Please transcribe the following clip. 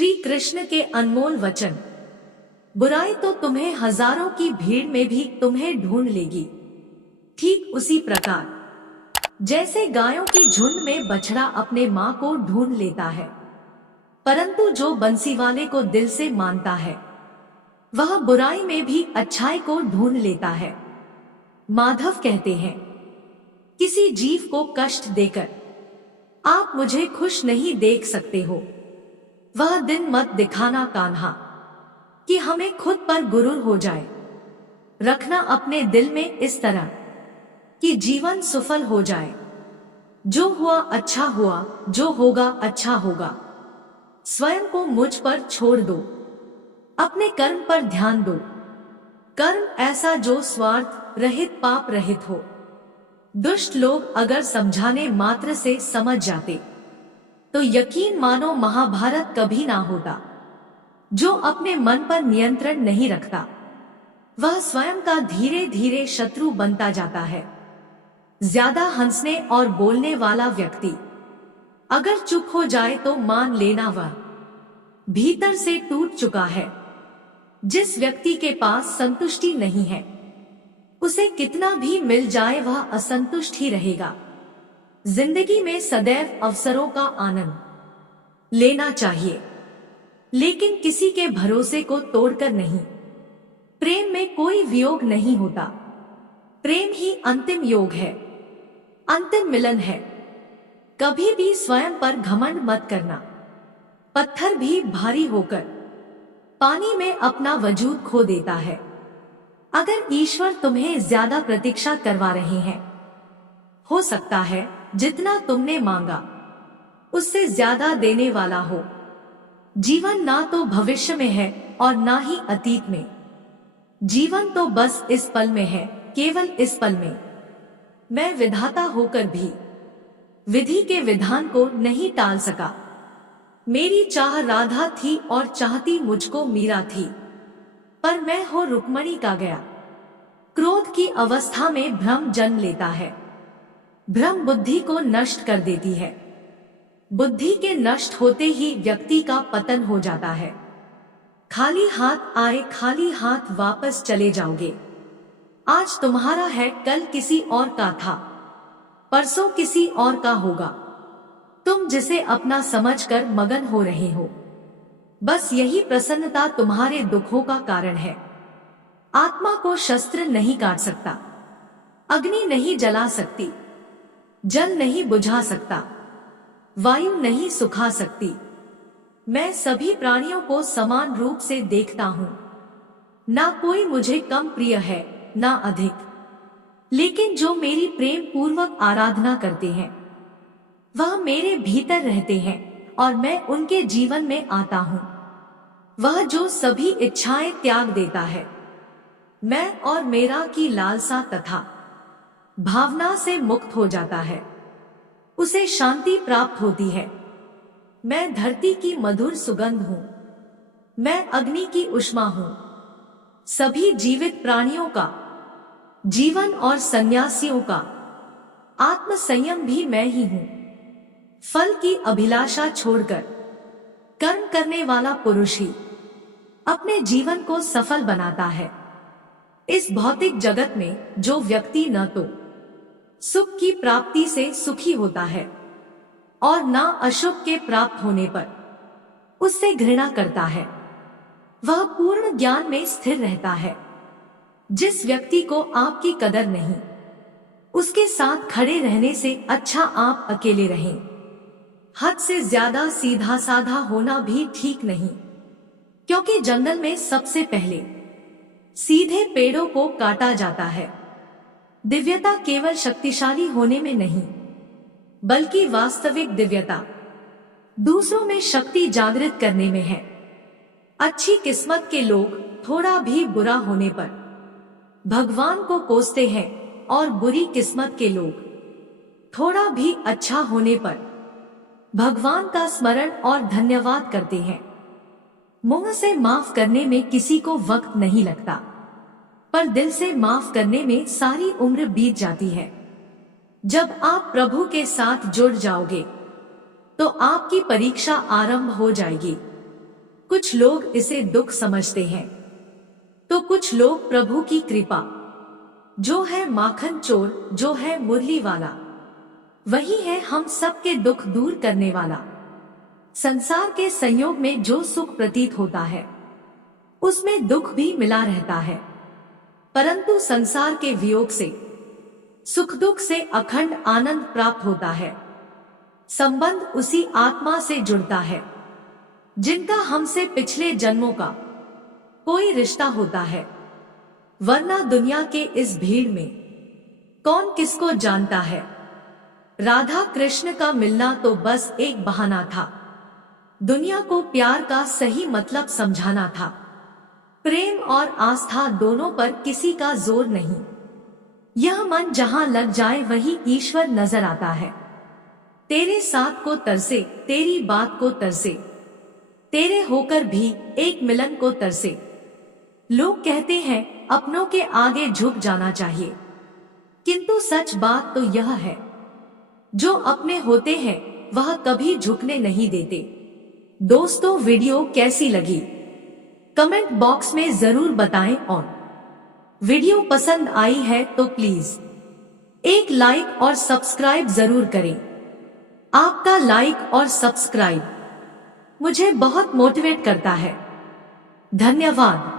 श्री कृष्ण के अनमोल वचन। बुराई तो तुम्हें हजारों की भीड़ में भी तुम्हें ढूंढ लेगी। ठीक उसी प्रकार जैसे गायों की झुंड में बछड़ा अपने माँ को ढूंढ लेता है, परंतु जो बंसीवाले को दिल से मानता है वह बुराई में भी अच्छाई को ढूंढ लेता है। माधव कहते हैं, किसी जीव को कष्ट देकर आप मुझे खुश नहीं देख सकते हो। वह दिन मत दिखाना कान्हा कि हमें खुद पर गुरूर हो जाए। रखना अपने दिल में इस तरह कि जीवन सफल हो जाए। जो हुआ अच्छा हुआ, जो होगा अच्छा होगा। स्वयं को मुझ पर छोड़ दो, अपने कर्म पर ध्यान दो। कर्म ऐसा जो स्वार्थ रहित पाप रहित हो। दुष्ट लोग अगर समझाने मात्र से समझ जाते तो यकीन मानो महाभारत कभी ना होता। जो अपने मन पर नियंत्रण नहीं रखता वह स्वयं का धीरे धीरे शत्रु बनता जाता है। ज्यादा हंसने और बोलने वाला व्यक्ति अगर चुप हो जाए तो मान लेना वह भीतर से टूट चुका है। जिस व्यक्ति के पास संतुष्टि नहीं है उसे कितना भी मिल जाए वह असंतुष्ट ही रहेगा। जिंदगी में सदैव अवसरों का आनंद लेना चाहिए, लेकिन किसी के भरोसे को तोड़कर नहीं। प्रेम में कोई वियोग नहीं होता। प्रेम ही अंतिम योग है, अंतिम मिलन है। कभी भी स्वयं पर घमंड मत करना। पत्थर भी भारी होकर पानी में अपना वजूद खो देता है। अगर ईश्वर तुम्हें ज्यादा प्रतीक्षा करवा रहे हैं, हो सकता है जितना तुमने मांगा उससे ज्यादा देने वाला हो। जीवन ना तो भविष्य में है और ना ही अतीत में। जीवन तो बस इस पल में है, केवल इस पल में। मैं विधाता होकर भी विधि के विधान को नहीं टाल सका। मेरी चाह राधा थी और चाहती मुझको मीरा थी, पर मैं हो रुक्मणी का गया। क्रोध की अवस्था में भ्रम जन्म लेता है। भ्रम बुद्धि को नष्ट कर देती है। बुद्धि के नष्ट होते ही व्यक्ति का पतन हो जाता है। खाली हाथ आए खाली हाथ वापस चले जाओगे। आज तुम्हारा है, कल किसी और का था, परसों किसी और का होगा। तुम जिसे अपना समझकर मगन हो रहे हो, बस यही प्रसन्नता तुम्हारे दुखों का कारण है। आत्मा को शस्त्र नहीं काट सकता, अग्नि नहीं जला सकती, जल नहीं बुझा सकता, वायु नहीं सुखा सकती। मैं सभी प्राणियों को समान रूप से देखता हूँ। ना कोई मुझे कम प्रिय है ना अधिक, लेकिन जो मेरी प्रेम पूर्वक आराधना करते हैं वह मेरे भीतर रहते हैं और मैं उनके जीवन में आता हूँ। वह जो सभी इच्छाएं त्याग देता है, मैं और मेरा की लालसा तथा भावना से मुक्त हो जाता है, उसे शांति प्राप्त होती है। मैं धरती की मधुर सुगंध हूँ, मैं अग्नि की उष्मा हूँ। सभी जीवित प्राणियों का जीवन और सन्यासियों का आत्म संयम भी मैं ही हूँ। फल की अभिलाषा छोड़कर कर्म करने वाला पुरुष ही अपने जीवन को सफल बनाता है। इस भौतिक जगत में जो व्यक्ति न तो सुख की प्राप्ति से सुखी होता है और ना अशुभ के प्राप्त होने पर उससे घृणा करता है, वह पूर्ण ज्ञान में स्थिर रहता है। जिस व्यक्ति को आपकी कदर नहीं, उसके साथ खड़े रहने से अच्छा आप अकेले रहें। हद से ज्यादा सीधा साधा होना भी ठीक नहीं, क्योंकि जंगल में सबसे पहले सीधे पेड़ों को काटा जाता है। दिव्यता केवल शक्तिशाली होने में नहीं, बल्कि वास्तविक दिव्यता दूसरों में शक्ति जागृत करने में है। अच्छी किस्मत के लोग थोड़ा भी बुरा होने पर भगवान को कोसते हैं और बुरी किस्मत के लोग थोड़ा भी अच्छा होने पर भगवान का स्मरण और धन्यवाद करते हैं। मुंह से माफ करने में किसी को वक्त नहीं लगता, पर दिल से माफ करने में सारी उम्र बीत जाती है। जब आप प्रभु के साथ जुड़ जाओगे तो आपकी परीक्षा आरंभ हो जाएगी। कुछ लोग इसे दुख समझते हैं, तो कुछ लोग प्रभु की कृपा, जो है माखन चोर, जो है मुरली वाला, वही है हम सबके दुख दूर करने वाला। संसार के संयोग में जो सुख प्रतीत होता है, उसमें दुख भी मिला रहता है, परंतु संसार के वियोग से, सुख दुख से अखंड आनंद प्राप्त होता है। संबंध उसी आत्मा से जुड़ता है जिनका हमसे पिछले जन्मों का कोई रिश्ता होता है, वरना दुनिया के इस भीड़ में कौन किसको जानता है। राधा कृष्ण का मिलना तो बस एक बहाना था, दुनिया को प्यार का सही मतलब समझाना था। प्रेम और आस्था दोनों पर किसी का जोर नहीं, यह मन जहां लग जाए वही ईश्वर नजर आता है। तेरे साथ को तरसे, तेरी बात को तरसे, तेरे होकर भी एक मिलन को तरसे। लोग कहते हैं अपनों के आगे झुक जाना चाहिए, किंतु सच बात तो यह है, जो अपने होते हैं वह कभी झुकने नहीं देते। दोस्तों, वीडियो कैसी लगी कमेंट बॉक्स में जरूर बताएं और वीडियो पसंद आई है तो प्लीज एक लाइक और सब्सक्राइब जरूर करें। आपका लाइक और सब्सक्राइब मुझे बहुत मोटिवेट करता है। धन्यवाद।